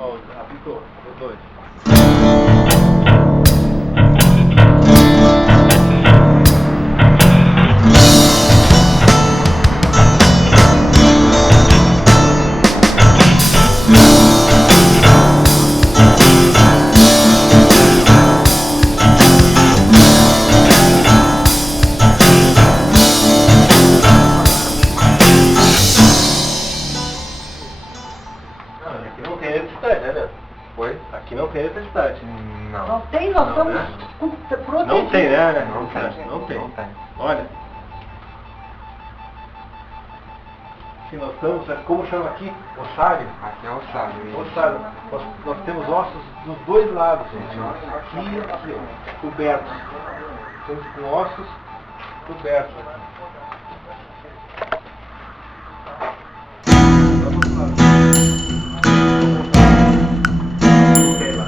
Ó, apitou, os dois. Aqui não tem eletricidade, né, Leandro? Oi? Aqui não tem eletricidade. Não Não. tem, nós estamos né? protegidos. Não tem, né? Não tem. Não tem. Não tem. Olha. Aqui nós estamos, como chama aqui? Ossário. Aqui é o sábio. Ossário. Nós temos ossos dos dois lados, gente. Aqui e aqui, ó, cobertos. Estamos com ossos cobertos aqui. Vamos lá. Ok, lá.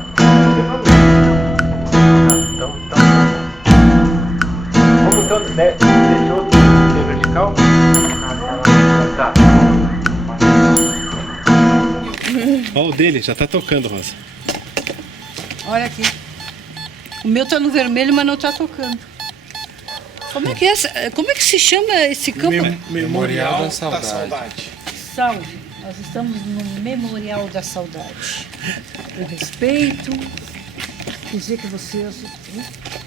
Vamos então, desse outro ser vertical? Tá. Olha o dele, já tá tocando, Rosa. Olha aqui. O meu tá no vermelho, mas não tá tocando. Como é que se chama esse campo? Memorial da Saudade. Saúde. Nós estamos no Memorial da Saudade. Com respeito, dizer que vocês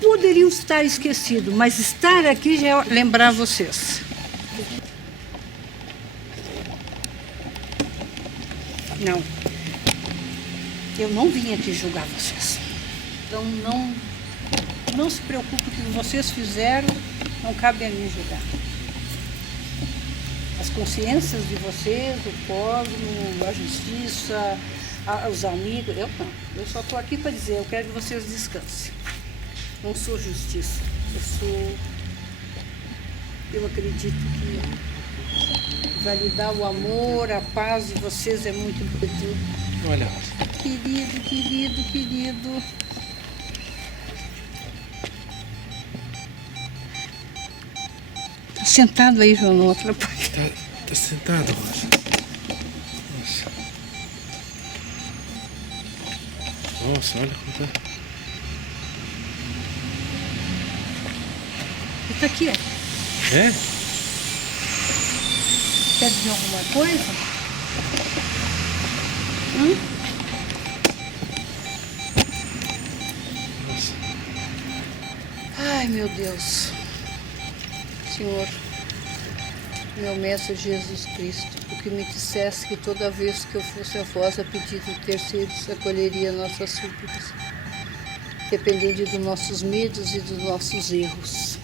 poderiam estar esquecidos, mas estar aqui já é lembrar vocês. Não. Eu não vim aqui julgar vocês. Então não se preocupe com o que vocês fizeram, não cabe a mim julgar. As consciências de vocês, o cosmo, a justiça, os amigos, eu não. Eu só estou aqui para dizer, eu quero que vocês descansem. Não sou justiça, eu acredito que validar o amor, a paz de vocês é muito importante. Olha, Rosa. Querido, querido, querido. Tá sentado aí, João, não atrapalha. Tá sentado, Rosa. Nossa. Nossa, olha como tá. Ele tá aqui, ó. É? Quer dizer alguma coisa? Nossa. Ai, meu Deus. Senhor, meu mestre Jesus Cristo, o que me dissesse que toda vez que eu fosse a vós a pedido de terceiros, acolheria nossas súplicas, dependendo dos nossos medos e dos nossos erros.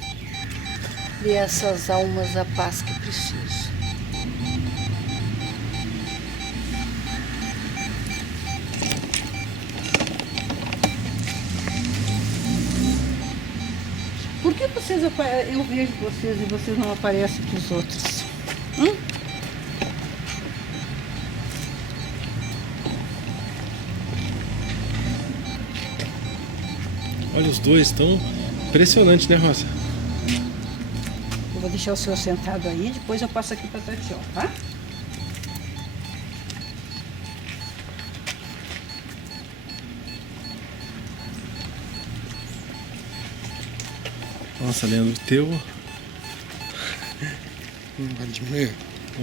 Dê a essas almas a paz que precisam. Por que eu vejo vocês e vocês não aparecem para os outros? Olha, os dois tão impressionantes, né, Rosa? Eu vou deixar o senhor sentado aí, depois eu passo aqui para a Tatiana, tá? Nossa, Leandro, o teu... Não vale de meio.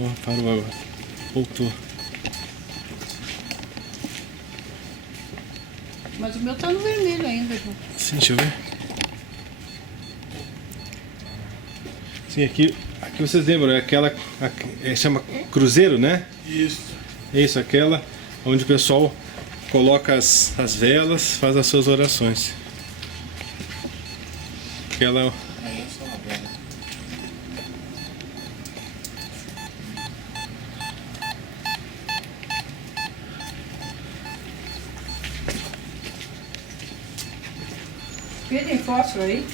Ó, parou agora. Voltou. Mas o meu tá no vermelho ainda, João. Sim, deixa eu ver. Sim, aqui vocês lembram, é aquela... chama Cruzeiro, né? Isso. É isso, aquela onde o pessoal coloca as velas, faz as suas orações. Aquela... Tem fósforo aí?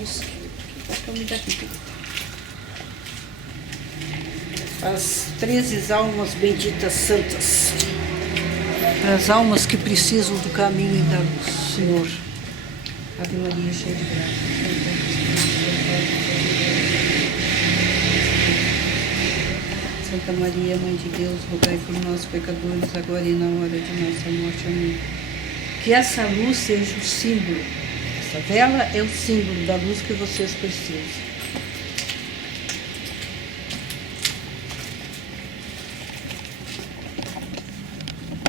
Isso. Então me dá aqui. As 13 almas benditas santas. As almas que precisam do caminho e da luz, Senhor. Ave Maria, cheia de graça. Santa Maria, Mãe de Deus, rogai por nós, pecadores, agora e na hora de nossa morte. Amém. Que essa luz seja o símbolo, essa vela é o símbolo da luz que vocês precisam.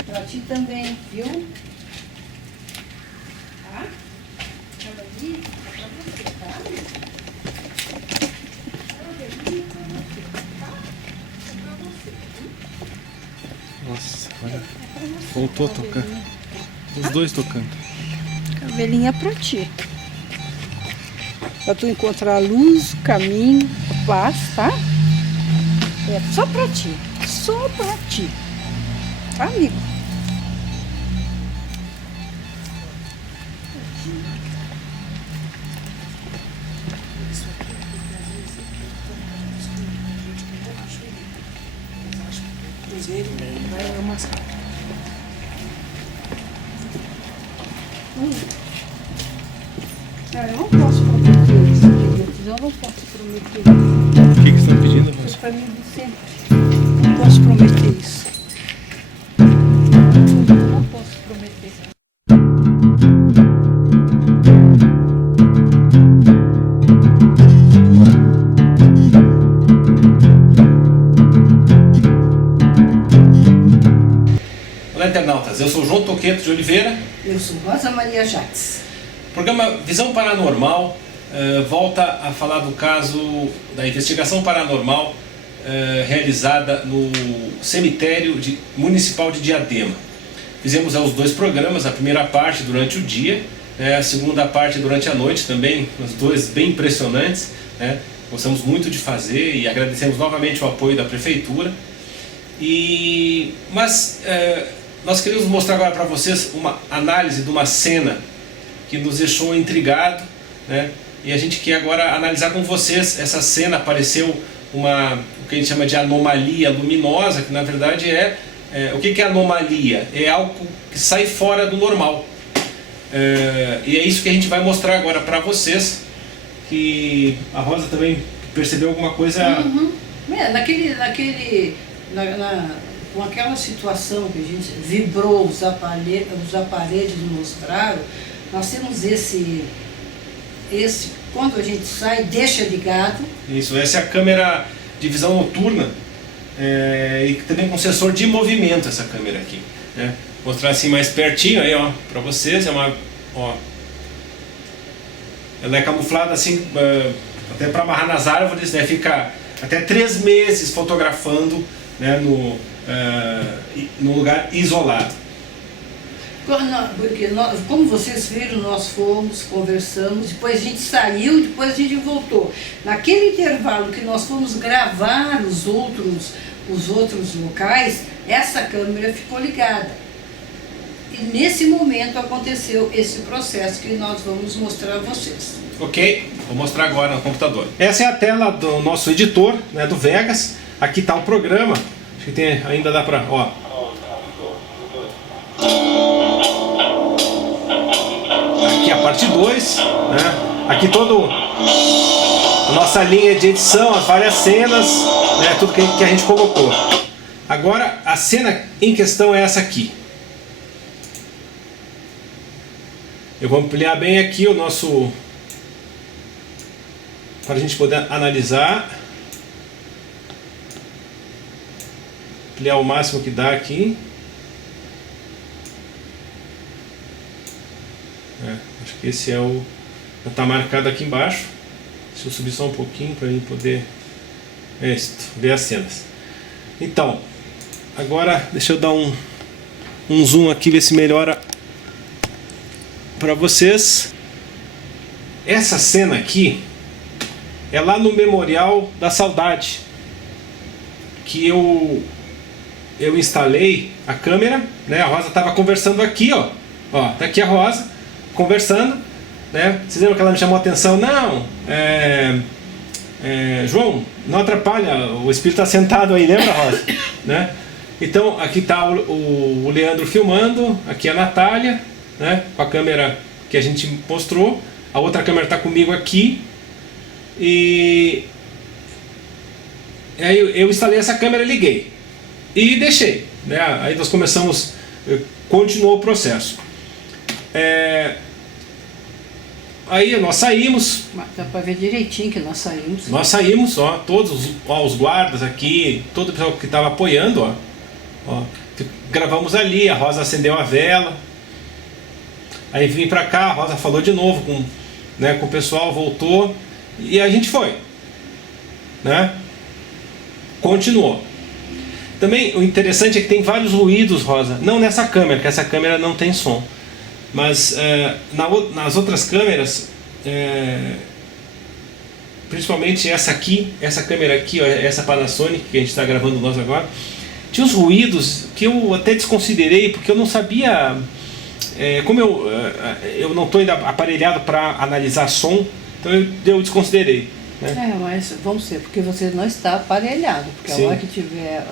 Para ti também, viu? Tá? Olha ali, é para você, tá? Nossa, olha. Voltou a tocar. Os dois tocando. Cabelinha pra ti. Pra tu encontrar a luz, caminho, paz, tá? É só pra ti. Só pra ti. Tá, amigo? Vai amassar. Eu não posso prometer isso, queridos. Eu não posso prometer isso. O que vocês estão pedindo, É moça? pra mim de sempre. Não posso prometer isso. Não posso prometer. Olá, internautas. Eu sou João Toqueto de Oliveira. Eu sou Rosa Maria Jacques. O programa Visão Paranormal volta a falar do caso da investigação paranormal realizada no cemitério municipal de Diadema. Fizemos os dois programas, a primeira parte durante o dia, a segunda parte durante a noite também, os dois bem impressionantes, né? Gostamos muito de fazer e agradecemos novamente o apoio da Prefeitura. Mas nós queremos mostrar agora para vocês uma análise de uma cena que nos deixou intrigado, né? E a gente quer agora analisar com vocês essa cena. Apareceu o que a gente chama de anomalia luminosa, que na verdade o que é anomalia? É algo que sai fora do normal. E é isso que a gente vai mostrar agora para vocês, que a Rosa também percebeu alguma coisa. Com aquela situação que a gente vibrou, os aparelhos mostraram, nós temos esse, quando a gente sai, deixa ligado. Isso, essa é a câmera de visão noturna, e também com sensor de movimento essa câmera aqui, né? Vou mostrar assim mais pertinho aí, ó, para vocês. Ela é camuflada assim, até para amarrar nas árvores, né? Fica até 3 meses fotografando, né, no lugar isolado. Porque como vocês viram, nós fomos, conversamos, depois a gente saiu, depois a gente voltou. Naquele intervalo que nós fomos gravar os outros locais, essa câmera ficou ligada. E nesse momento aconteceu esse processo que nós vamos mostrar a vocês. Ok, vou mostrar agora no computador. Essa é a tela do nosso editor, né, do Vegas. Aqui está o programa. Acho que ainda dá para... Aqui a parte 2, né? Aqui toda a nossa linha de edição, as várias cenas, né? Tudo que a gente colocou. Agora a cena em questão é essa aqui. Eu vou ampliar bem aqui o nosso... para a gente poder analisar. Ampliar o máximo que dá aqui. Acho que esse já está marcado aqui embaixo. Deixa eu subir só um pouquinho para a gente poder ver as cenas. Então, agora deixa eu dar um zoom aqui, ver se melhora para vocês. Essa cena aqui é lá no Memorial da Saudade, que eu instalei a câmera, né? A Rosa estava conversando aqui, ó, tá aqui a Rosa conversando, né? Vocês lembram que ela me chamou a atenção? Não, João, não atrapalha, o espírito está sentado aí, lembra, Rosa? Né? Então aqui está o Leandro filmando, aqui a Natália, né? Com a câmera que a gente mostrou, a outra câmera está comigo aqui, e Aí eu instalei essa câmera, liguei e deixei, né? Aí nós começamos, continuou o processo. Aí nós saímos. Dá para ver direitinho que nós saímos. Nós saímos, ó, todos os guardas aqui, todo o pessoal que estava apoiando, ó, gravamos ali, a Rosa acendeu a vela. Aí vim pra cá, a Rosa falou de novo com o pessoal, voltou e a gente foi, né? Continuou. Também o interessante é que tem vários ruídos, Rosa, não nessa câmera, que essa câmera não tem som, mas nas outras câmeras, principalmente essa câmera aqui, ó, essa Panasonic que a gente está gravando nós agora, tinha uns ruídos que eu até desconsiderei porque eu não sabia. Como eu não estou ainda aparelhado para analisar som, então eu desconsiderei, né? Mas vamos ser, porque você não está aparelhado, porque Sim. a hora que tiver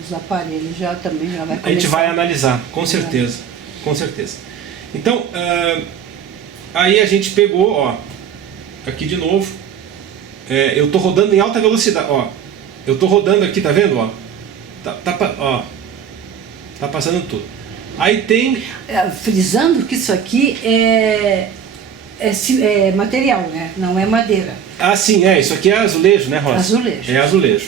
os aparelhos também já vai começar. A gente vai analisar, com certeza, com certeza. Então, aí a gente pegou, ó, aqui de novo, eu estou rodando em alta velocidade, ó, eu estou rodando aqui, tá vendo, ó, tá passando tudo. Aí tem... Frisando que isso aqui é material, né? Não é madeira. Ah, sim, isso aqui é azulejo, né, Rosa? Azulejo. É azulejo.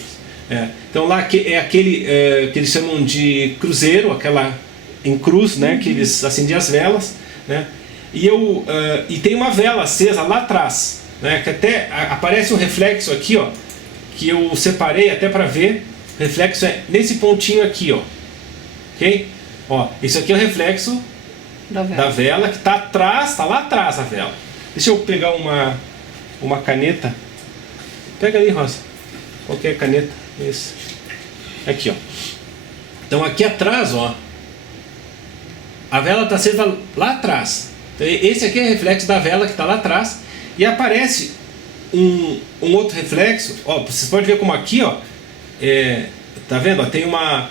Então lá é aquele que eles chamam de cruzeiro, aquela em cruz, né, que eles acendem as velas, né? E tem uma vela acesa lá atrás, né, que até aparece um reflexo aqui, ó, que eu separei até para ver. O reflexo é nesse pontinho aqui, ó. OK? Ó, isso aqui é o reflexo da vela que está atrás, está lá atrás a vela. Deixa eu pegar uma caneta. Pega ali, Rosa. Qualquer caneta. Isso. Aqui, ó. Então aqui atrás, ó, a vela está acesa lá atrás. Então, esse aqui é o reflexo da vela que está lá atrás. E aparece um outro reflexo. Ó, vocês podem ver como aqui, ó, tá vendo? Ó, tem uma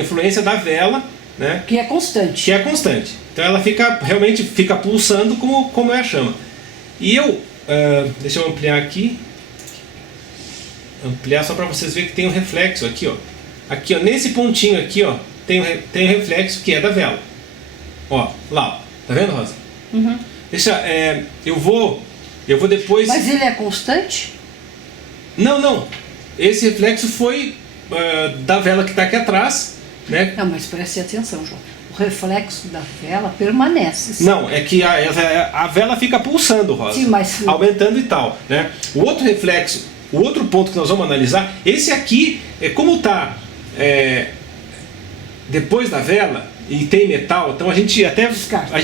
influência da vela, né? Que é constante. Que é constante. Então ela realmente fica pulsando como é a chama. E deixa eu ampliar aqui. Ampliar só para vocês verem que tem um reflexo aqui, ó. Aqui, ó, nesse pontinho aqui, ó, tem um reflexo que é da vela. Ó, lá, ó. Tá vendo, Rosa? Uhum. Deixa, eu vou depois... Mas ele é constante? Não. Esse reflexo foi da vela que está aqui atrás, né? Não, mas preste atenção, João. O reflexo da vela permanece. Não, é que a vela fica pulsando, Rosa. Sim, mas... aumentando e tal, né? O outro reflexo, o outro ponto que nós vamos analisar, esse aqui, como está depois da vela e tem metal, então a gente descarta.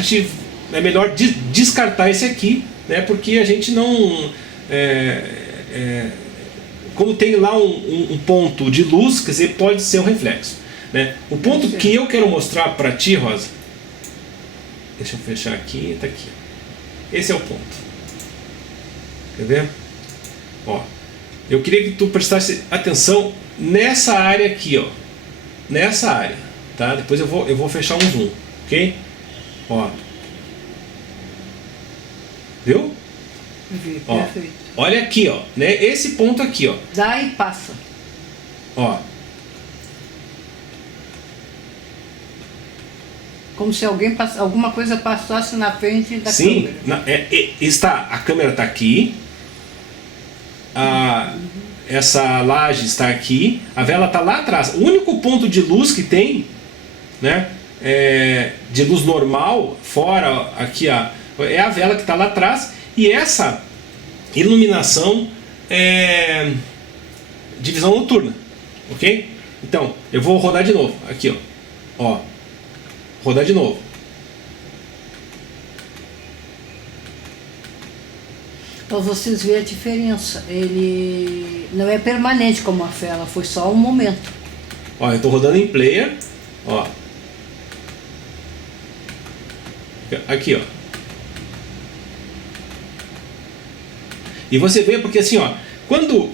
É melhor descartar esse aqui, né? Porque a gente não... como tem lá um ponto de luz, quer dizer, pode ser um reflexo, né? O ponto que eu quero mostrar para ti, Rosa, deixa eu fechar aqui, tá aqui. Esse é o ponto. Quer ver? Ó, eu queria que tu prestasse atenção nessa área aqui, ó. Nessa área, tá? Depois eu vou fechar um zoom, ok? Ó. Viu? Ó, perfeito. olha aqui, ó, né? Esse ponto aqui, ó. Dá e passa. Ó. Como se alguma coisa passasse na frente da Sim, câmera. a câmera está aqui. Essa laje está aqui. A vela está lá atrás. O único ponto de luz que tem, né? De luz normal, fora aqui, ó, é a vela que está lá atrás. E essa iluminação é de visão noturna, ok? Então, eu vou rodar de novo, aqui, ó, rodar de novo. Para vocês verem a diferença, ele não é permanente como a vela, foi só um momento. Ó, eu estou rodando em player, ó, aqui, ó. E você vê porque assim, ó, quando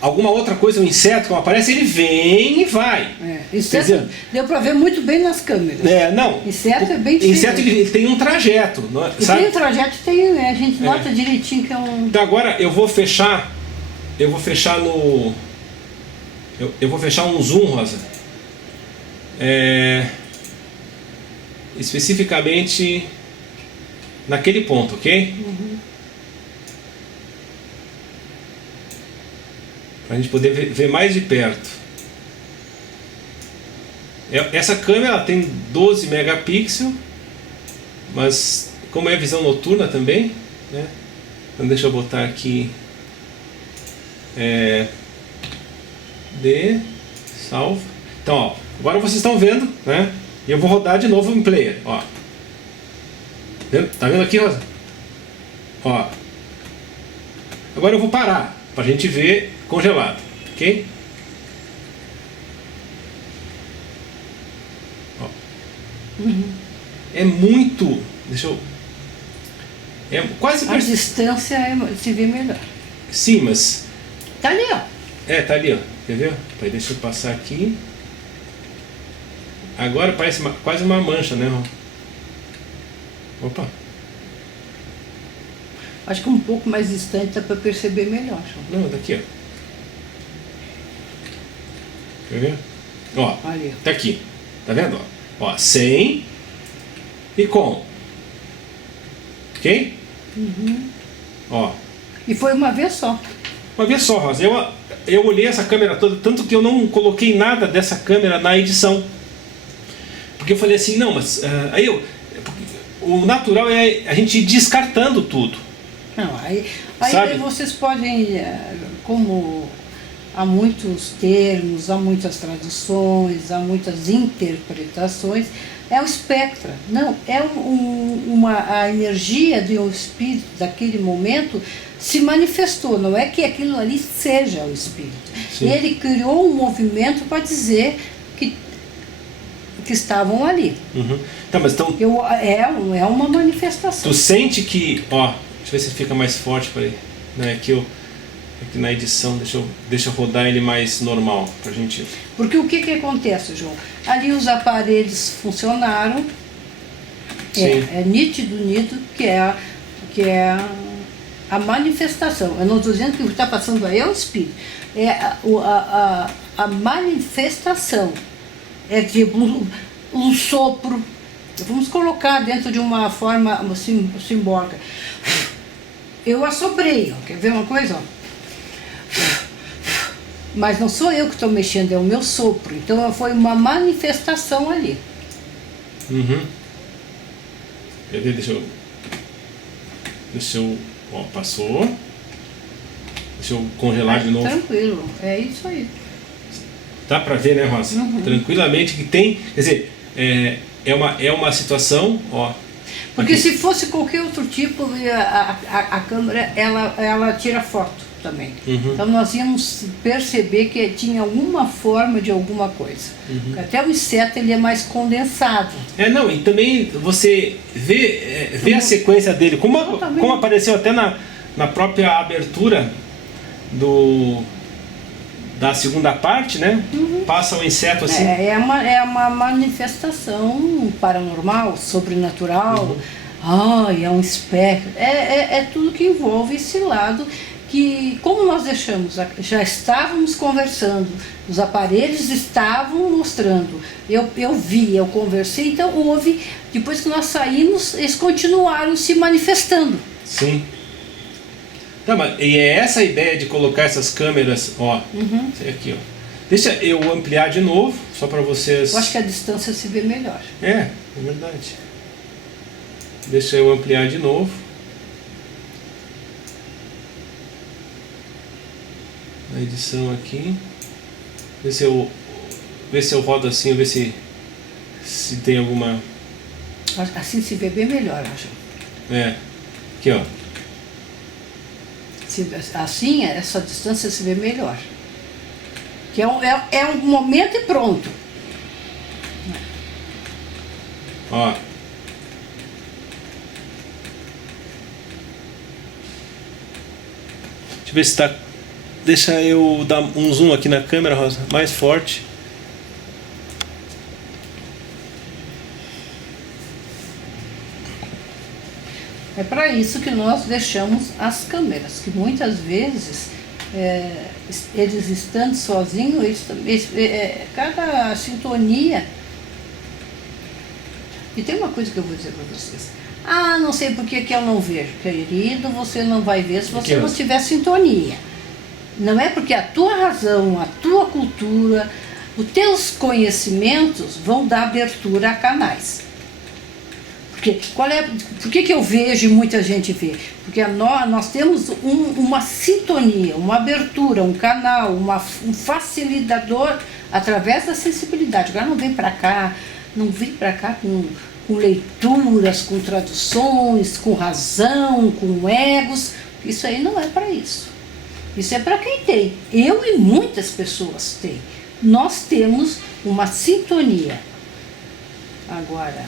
alguma outra coisa, um inseto que aparece, ele vem e vai. Inseto deu para ver muito bem nas câmeras. Não. Inseto é bem diferente. Inseto ele tem um trajeto, sabe? Tem um trajeto, a gente nota direitinho que é um... Então agora eu vou fechar eu vou fechar no... Eu vou fechar um zoom, Rosa. Especificamente naquele ponto, ok? Para a gente poder ver mais de perto. Essa câmera ela tem 12 megapixels, mas como é visão noturna também, né? Então deixa eu botar aqui salva. Então, ó, agora vocês estão vendo, né? E eu vou rodar de novo em player, ó. Tá vendo aqui, Rosa? Ó. Agora eu vou parar pra gente ver congelado, ok? Ó. É muito, deixa eu... É quase... A distância se vê melhor. Sim, mas... Tá ali, ó. Tá ali, ó. Quer ver? Aí deixa eu passar aqui. Agora parece quase uma mancha, né? Opa. Acho que um pouco mais distante dá para perceber melhor. Não, daqui, ó. Quer ver? Ó, ali. Tá aqui. Tá vendo? Ó, sem e com. Ok? Ó. E foi uma vez só. Uma vez só, Rosa. Eu olhei essa câmera toda, tanto que eu não coloquei nada dessa câmera na edição. Porque eu falei assim, não, mas... o natural é a gente ir descartando tudo. Não, aí vocês podem, como há muitos termos, há muitas traduções, há muitas interpretações, é o espectro. Não, é a energia do espírito daquele momento se manifestou, não é que aquilo ali seja o espírito. Sim. Ele criou um movimento para dizer que estavam ali. Tá, mas então... É uma manifestação. Tu sente que... Ó, deixa eu ver se fica mais forte para ele. Né, aqui na edição, deixa eu rodar ele mais normal pra gente... Porque o que acontece, João? Ali os aparelhos funcionaram. É nítido que é a manifestação. Eu não estou dizendo que o que está passando aí é o espírito. É a manifestação. É tipo um sopro. Vamos colocar dentro de uma forma simbólica. Eu assoprei, ó. Quer ver uma coisa? Ó. Mas não sou eu que estou mexendo, é o meu sopro. Então foi uma manifestação ali. Deixa eu... Ó, passou. Deixa eu congelar de novo. Tranquilo, é isso aí. Dá pra ver, né, Rosa? Tranquilamente que tem... Quer dizer, é uma situação, ó... Porque aqui. se fosse qualquer outro tipo, a câmera, ela tira foto também. Então nós íamos perceber que tinha alguma forma de alguma coisa. Até o inseto ele é mais condensado. Não, e também você vê a sequência dele, como apareceu até na própria abertura da segunda parte, né? Passa o inseto assim. É uma manifestação paranormal, sobrenatural. É um espectro. É tudo que envolve esse lado que, como nós deixamos, já estávamos conversando, os aparelhos estavam mostrando, eu vi, eu conversei, então houve, depois que nós saímos, eles continuaram se manifestando. Sim. Tá, mas e é essa a ideia de colocar essas câmeras, ó, aqui, ó. Deixa eu ampliar de novo, só para vocês... Eu acho que a distância se vê melhor. É verdade. Deixa eu ampliar de novo. A edição aqui. Ver se eu rodo assim, ver se tem alguma... Assim se vê bem melhor, acho. Aqui, ó. Assim, essa distância se vê melhor. Que é um momento e pronto. Ó. Deixa eu ver se tá... Deixa eu dar um zoom aqui na câmera, Rosa, mais forte. É para isso que nós deixamos as câmeras, que muitas vezes eles estando sozinhos, cada sintonia. E tem uma coisa que eu vou dizer para vocês. Ah, não sei por que eu não vejo. Querido, você não vai ver se você não tiver sintonia. Não é porque a tua razão, a tua cultura, os teus conhecimentos vão dar abertura a canais. Porque, por que eu vejo e muita gente vê? Porque nós temos uma sintonia, uma abertura, um canal, um facilitador através da sensibilidade. Agora não vem para cá com leituras, com traduções, com razão, com egos. Isso aí não é para isso. Isso é para quem tem. Eu e muitas pessoas têm. Nós temos uma sintonia. Agora,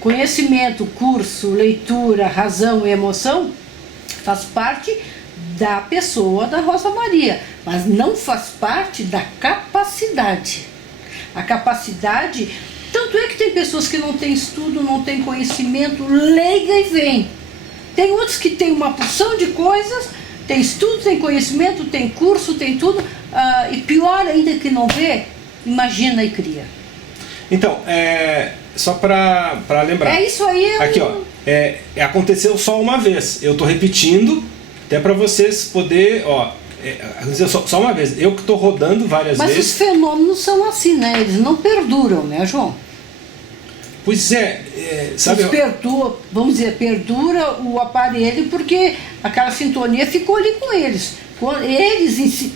conhecimento, curso, leitura, razão e emoção faz parte da pessoa da Rosa Maria, mas não faz parte da capacidade. A capacidade, tanto é que tem pessoas que não têm estudo, não têm conhecimento, leiga e vem. Tem outros que têm uma porção de coisas, tem estudo, tem conhecimento, tem curso, tem tudo, e pior ainda que não vê, imagina e cria. Então, só para lembrar. É isso aí. Aqui, ó. Aconteceu só uma vez. Eu tô repetindo, até para vocês poder, ó. Aconteceu só uma vez. Eu que tô rodando várias vezes. Mas os fenômenos são assim, né? Eles não perduram, né, João? Pois sabe? Vamos dizer, perdura o aparelho porque aquela sintonia ficou ali com eles.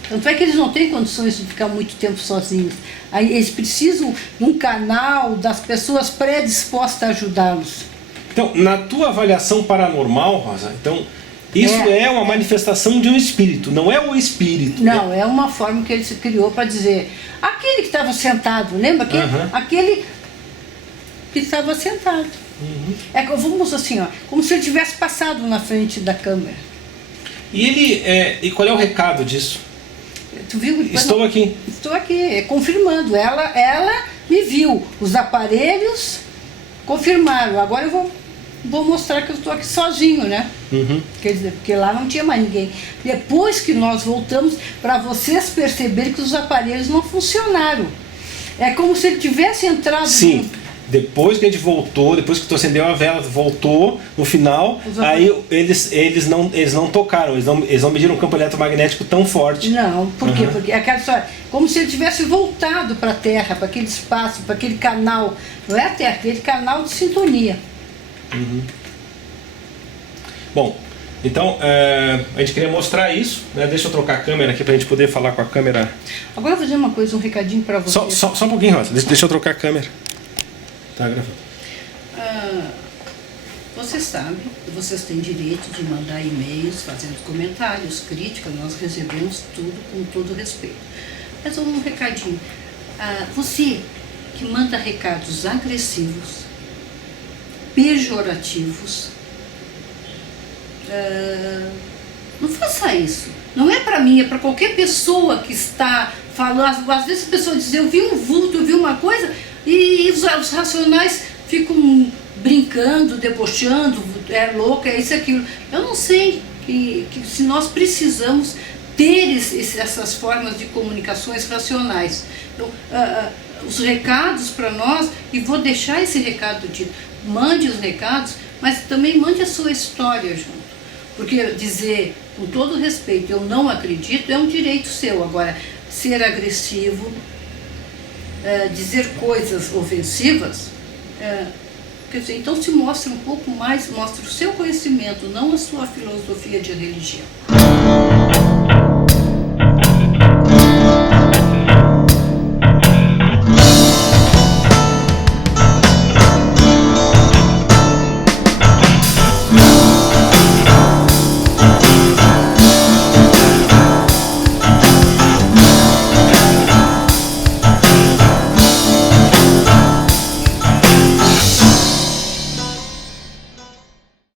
Tanto é que eles não têm condições de ficar muito tempo sozinhos. Aí eles precisam de um canal, das pessoas predispostas a ajudá-los. Então, na tua avaliação paranormal, Rosa, então, isso é uma manifestação de um espírito, não é o espírito. Não, é uma forma que ele se criou para dizer. Aquele que estava sentado, lembra? Aquele que estava sentado. Vamos assim, ó, como se ele tivesse passado na frente da câmera. E qual é o recado disso? Tu viu? Estou aqui. Estou aqui, confirmando. Ela me viu. Os aparelhos confirmaram. Agora eu vou mostrar que eu estou aqui sozinho, né? Quer dizer, porque lá não tinha mais ninguém. Depois que nós voltamos, para vocês perceberem que os aparelhos não funcionaram. É como se ele tivesse entrado... Sim. Depois que a gente voltou, depois que tu acendeu a vela, voltou no final, aí eles não tocaram, eles não mediram um campo eletromagnético tão forte. Não, por quê? Porque é aquela história, como se ele tivesse voltado para a Terra, para aquele espaço, para aquele canal, não é a Terra, aquele canal de sintonia. Bom, então a gente queria mostrar isso, né? Deixa eu trocar a câmera aqui para a gente poder falar com a câmera. Agora eu vou dizer uma coisa, um recadinho para você. Só um pouquinho, Rosa, deixa eu trocar a câmera. Tá gravando. Você sabe que vocês têm direito de mandar e-mails, fazendo comentários, críticas, nós recebemos tudo com todo respeito. Mas um recadinho. Você que manda recados agressivos, pejorativos, não faça isso. Não é para mim, é para qualquer pessoa que está falando. Às vezes a pessoa diz, eu vi um vulto, eu vi uma coisa... E os racionais ficam brincando, debochando, é louca, é isso, aquilo. Eu não sei que se nós precisamos ter essas formas de comunicações racionais. Então, os recados para nós, e vou deixar esse recado dito, mande os recados, mas também mande a sua história junto. Porque dizer, com todo respeito, eu não acredito, é um direito seu. Agora, ser agressivo... dizer coisas ofensivas, quer dizer, então se mostre um pouco mais, mostre o seu conhecimento, não a sua filosofia de religião.